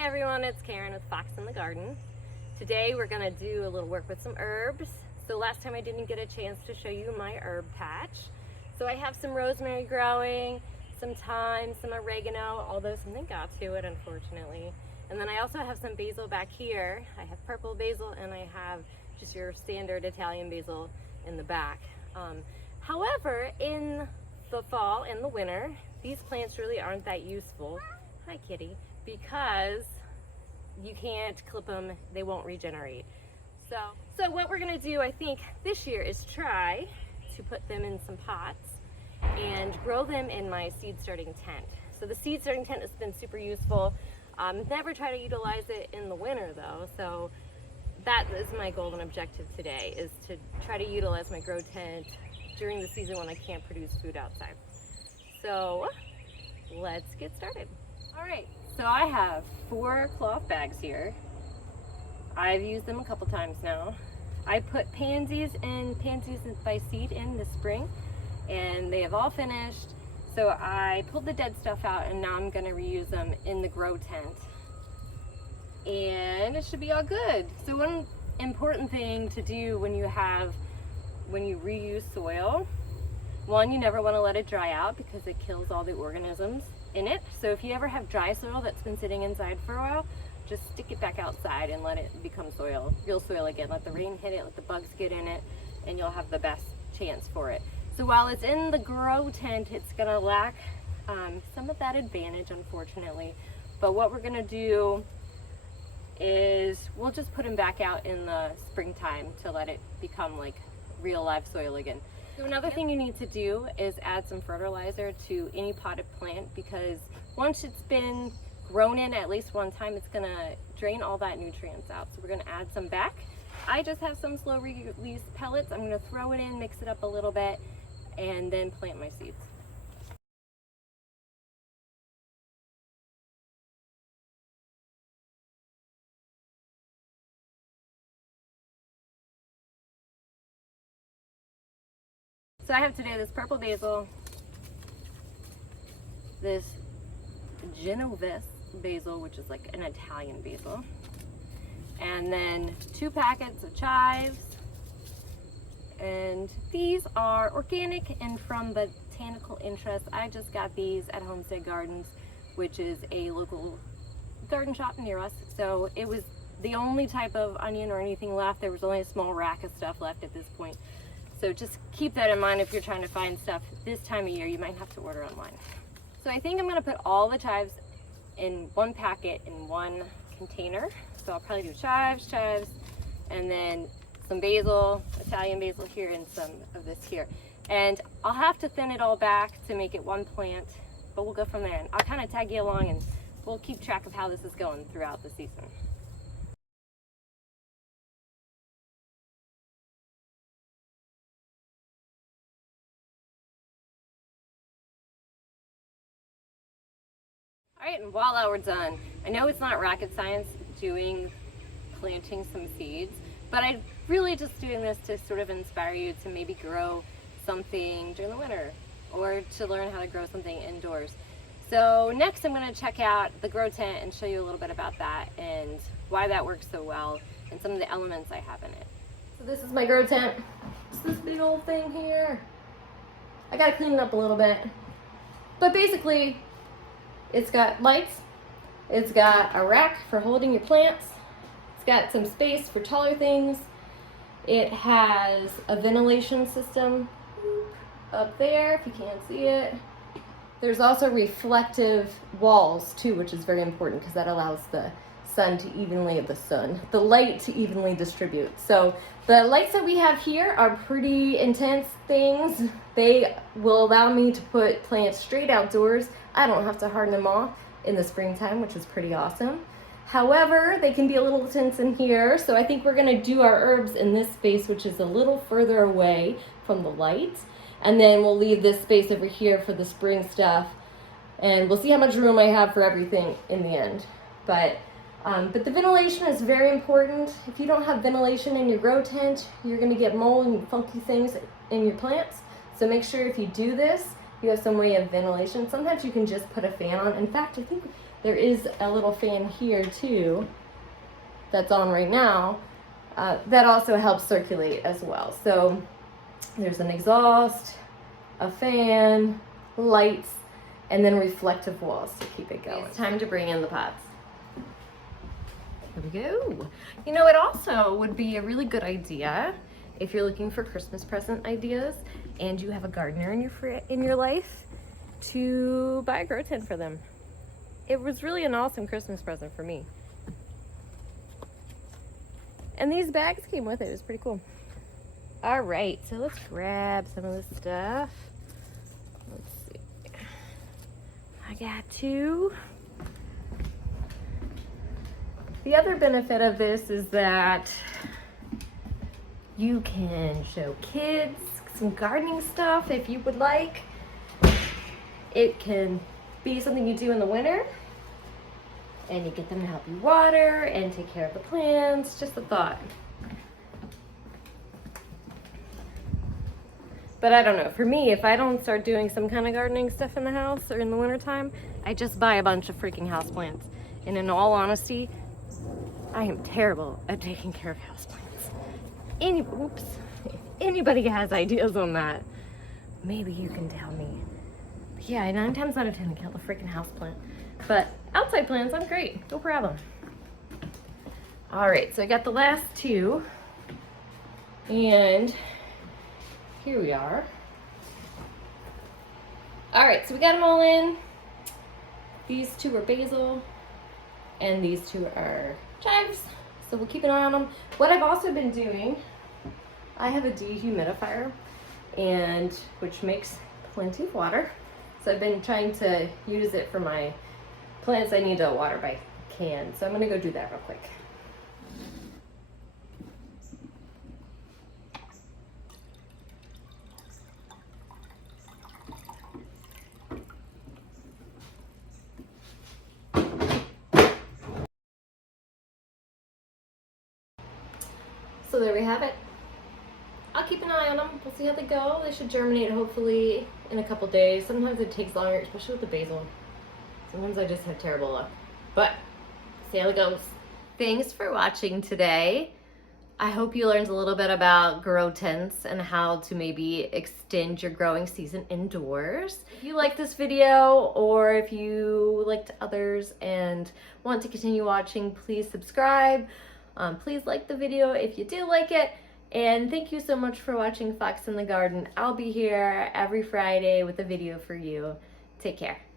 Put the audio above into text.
Hey everyone, it's Karen with Fox in the Garden. Today we're going to do a little work with some herbs. So last time I didn't get a chance to show you my herb patch. So I have some rosemary growing, some thyme, some oregano, although something got to it unfortunately. And then I also have some basil back here. I have purple basil and I have just your standard Italian basil in the back. However, in the fall and the winter, these plants really aren't that useful. Hi kitty. Because you can't clip them, they won't regenerate. So what we're gonna do, I think, this year is try to put them in some pots and grow them in my seed starting tent. So the seed starting tent has been super useful. Never try to utilize it in the winter though, so that is my goal and objective today, is to try to utilize my grow tent during the season when I can't produce food outside. So let's get started. All right, so I have 4 cloth bags here. I've used them a couple times now. I put pansies by seed in this spring and they have all finished. So I pulled the dead stuff out and now I'm gonna reuse them in the grow tent. And it should be all good. So one important thing to do when you reuse soil, one, you never wanna let it dry out because it kills all the organisms in it. So if you ever have dry soil that's been sitting inside for a while, just stick it back outside and let it become soil, real soil again. Let the rain hit it, let the bugs get in it, and you'll have the best chance for it. So while it's in the grow tent, it's gonna lack some of that advantage, unfortunately. But what we're gonna do is we'll just put them back out in the springtime to let it become like real live soil again. So another thing you need to do is add some fertilizer to any potted plant, because once it's been grown in at least one time, it's gonna drain all that nutrients out. So we're gonna add some back. I just have some slow release pellets. I'm gonna throw it in, mix it up a little bit, and then plant my seeds. So I have today this purple basil, this Genovese basil, which is like an Italian basil, and then 2 packets of chives. And these are organic and from Botanical Interest. I just got these at Homestead Gardens, which is a local garden shop near us. So it was the only type of onion or anything left. There was only a small rack of stuff left at this point. So just keep that in mind if you're trying to find stuff this time of year. You might have to order online. So I think I'm gonna put all the chives in one packet in one container. So I'll probably do chives, and then some basil, Italian basil here, and some of this here. And I'll have to thin it all back to make it one plant, but we'll go from there. And I'll kind of tag you along and we'll keep track of how this is going throughout the season. All right, and voila, we're done. I know it's not rocket science planting some seeds, but I'm really just doing this to sort of inspire you to maybe grow something during the winter or to learn how to grow something indoors. So next I'm gonna check out the grow tent and show you a little bit about that and why that works so well and some of the elements I have in it. So this is my grow tent. It's this big old thing here. I gotta clean it up a little bit. But basically, it's got lights, it's got a rack for holding your plants, it's got some space for taller things, it has a ventilation system up there if you can't see it. There's also reflective walls too, which is very important because that allows the light to evenly distribute. So the lights that we have here are pretty intense things. They will allow me to put plants straight outdoors. I don't have to harden them off in the springtime, which is pretty awesome. However, they can be a little intense in here, so I think we're gonna do our herbs in this space, which is a little further away from the light. And then we'll leave this space over here for the spring stuff. And we'll see how much room I have for everything in the end. But the ventilation is very important. If you don't have ventilation in your grow tent, you're gonna get mold and funky things in your plants. So make sure if you do this, you have some way of ventilation. Sometimes you can just put a fan on. In fact, I think There is a little fan here too that's on right now that also helps circulate as well. So there's an exhaust, a fan, lights, and then reflective walls to keep it going. It's time to bring in the pots. Here we go. You know, it also would be a really good idea if you're looking for Christmas present ideas and you have a gardener in your life to buy a grow tent for them. It was really an awesome Christmas present for me. And these bags came with it. It was pretty cool. All right, so let's grab some of this stuff. Let's see. I got 2. The other benefit of this is that you can show kids some gardening stuff if you would like. It can be something you do in the winter, and you get them to help you water and take care of the plants. Just a thought. But I don't know, for me, if I don't start doing some kind of gardening stuff in the house or in the wintertime, I just buy a bunch of freaking houseplants. And in all honesty, I am terrible at taking care of houseplants. Oops. If anybody has ideas on that, maybe you can tell me. But yeah, 9 times out of 10 I kill the freaking houseplant. But outside plants, I'm great, no problem. All right, so I got the last 2, and here we are. All right, so we got them all in. These 2 are basil, and these 2 are chives. So we'll keep an eye on them. What I've also been doing, I have a dehumidifier, and which makes plenty of water. So I've been trying to use it for my plants I need to water by can. So I'm gonna go do that real quick. So there we have it. I'll keep an eye on them. We'll see how they go. They should germinate hopefully in a couple days. Sometimes it takes longer, especially with the basil. Sometimes I just have terrible luck. But see how it goes. Thanks for watching today. I hope you learned a little bit about grow tents and how to maybe extend your growing season indoors. If you like this video, or if you liked others and want to continue watching, please subscribe. Please like the video if you do like it. And thank you so much for watching Fox in the Garden. I'll be here every Friday with a video for you. Take care.